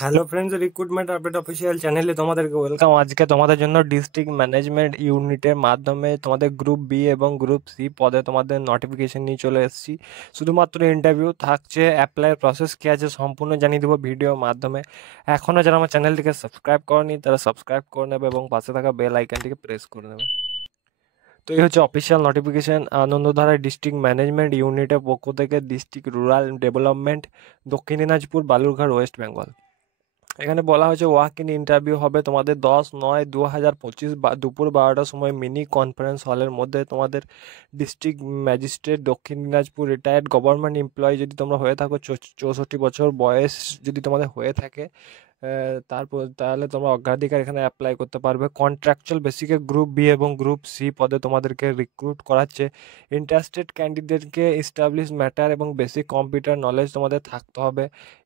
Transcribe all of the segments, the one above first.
Hello friends, recruitment update official চ্যানেলে তোমাদেরকে welcome. আজকে তোমাদের জন্য ডিস্ট্রিক্ট ম্যানেজমেন্ট ইউনিটের মাধ্যমে তোমাদের গ্রুপ বি এবং গ্রুপ সি পদে তোমাদের নোটিফিকেশন নিয়ে চলে এসেছি। শুধুমাত্র ইন্টারভিউ থাকছে, অ্যাপ্লাইয়ের প্রসেস কী আছে সম্পূর্ণ জানিয়ে দেবো ভিডিওর মাধ্যমে। এখনও যারা আমার চ্যানেলটিকে সাবস্ক্রাইব করনি তারা সাবস্ক্রাইব করে নেবে এবং পাশে থাকা বেল আইকনটিকে প্রেস করে নেবে। তো এই হচ্ছে official notification Anandadhara district management ইউনিটের পক্ষ থেকে, ডিস্ট্রিক্ট রুরাল ডেভেলপমেন্ট, দক্ষিণ দিনাজপুর, বালুরঘাট, ওয়েস্ট বেঙ্গল। এখানে বলা হয়েছে ওয়াক ইন ইন্টারভিউ হবে তোমাদের 10/9/2025 দুপুর 12টার সময় মিনি কনফারেন্স হলের মধ্যে। তোমাদের ডিস্ট্রিক্ট ম্যাজিস্ট্রেট, দক্ষিণ দিনাজপুর, রিটায়ার্ড গভর্নমেন্ট এমপ্লয়ি যদি তোমরা হয়ে থাকো, 64 বছর বয়স যদি তোমাদের হয়ে থাকে, তারপর তাহলে তোমরা অগ্রাধিকার এখানে অ্যাপ্লাই করতে পারবে। কন্ট্রাকচুয়াল বেসিকে গ্রুপ বি এবং গ্রুপ সি পদে তোমাদেরকে রিক্রুট করাচ্ছে। ইন্টারেস্টেড ক্যান্ডিডেটকে এস্টাবলিশ ম্যাটার এবং বেসিক কম্পিউটার নলেজ তোমাদের থাকতে হবে।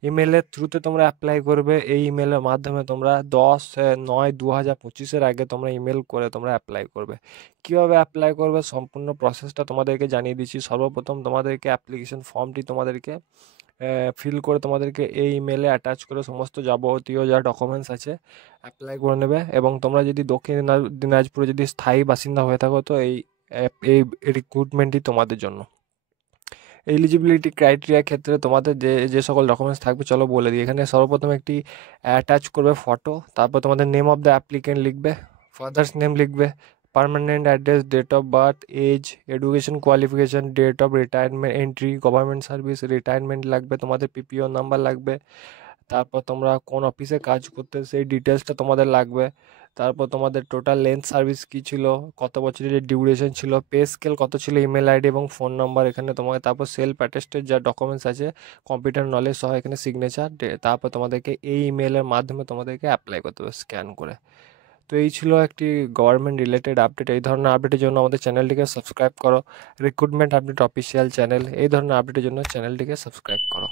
ইমেলের থ্রুতে তোমরা অ্যাপ্লাই করবে। এই ইমেলের মাধ্যমে তোমরা 10/9/2025 আগে তোমরা ইমেল করে তোমরা অ্যাপ্লাই করবে। কীভাবে অ্যাপ্লাই করবে সম্পূর্ণ প্রসেসটা তোমাদেরকে জানিয়ে দিচ্ছি। সর্বপ্রথম তোমাদেরকে অ্যাপ্লিকেশন ফর্মটি তোমাদেরকে ফিল করে তোমাদেরকে এই ইমেলে অ্যাটাচ করে সমস্ত যাবতীয় যা ডকুমেন্টস আছে অ্যাপ্লাই করে নেবে। এবং তোমরা যদি দক্ষিণ দিনাজপুরে যদি স্থায়ী বাসিন্দা হয়ে থাকো তো এই রিক্রুটমেন্টই তোমাদের জন্য। এলিজিবিলিটি ক্রাইটেরিয়া ক্ষেত্রে তোমাদের যে যে সকল ডকুমেন্টস থাকবে চলো বলে দিই। এখানে সর্বপ্রথম একটি অ্যাটাচ করবে ফটো, তারপর তোমাদের নেম অফ দ্য অ্যাপ্লিকেন্ট লিখবে, ফাদার্স নেম লিখবে, permanent address, date of birth, age, education qualification, date of retirement entry, government service, retirement লাগবে, তোমাদের পিপিও নাম্বার লাগবে, তারপর তোমরা কোন অফিসে কাজ করতে সেই ডিটেলসটা তোমাদের লাগবে। তারপর তোমাদের টোটাল লেন্থ সার্ভিস কী ছিল, কত বছরের ডিউরেশন ছিল, পে স্কেল কত ছিল, ইমেল আইডি এবং ফোন নাম্বার এখানে তোমাকে, তারপর সেলফ অ্যাটেস্টেড যা ডকুমেন্টস আছে, কম্পিউটার নলেজ সহ এখানে সিগনেচার, তারপর তোমাদেরকে এই ইমেলের মাধ্যমে তোমাদেরকে অ্যাপ্লাই করতে হবে স্ক্যান করে। তো এই ছিল একটি গভর্নমেন্ট রিলেটেড আপডেট। এই ধরনের আপডেটের জন্য আমাদের চ্যানেলটিকে সাবস্ক্রাইব করো। রিক্রুটমেন্ট আপডেট অফিসিয়াল চ্যানেল, এই ধরনের আপডেটের জন্য চ্যানেলটিকে সাবস্ক্রাইব করো।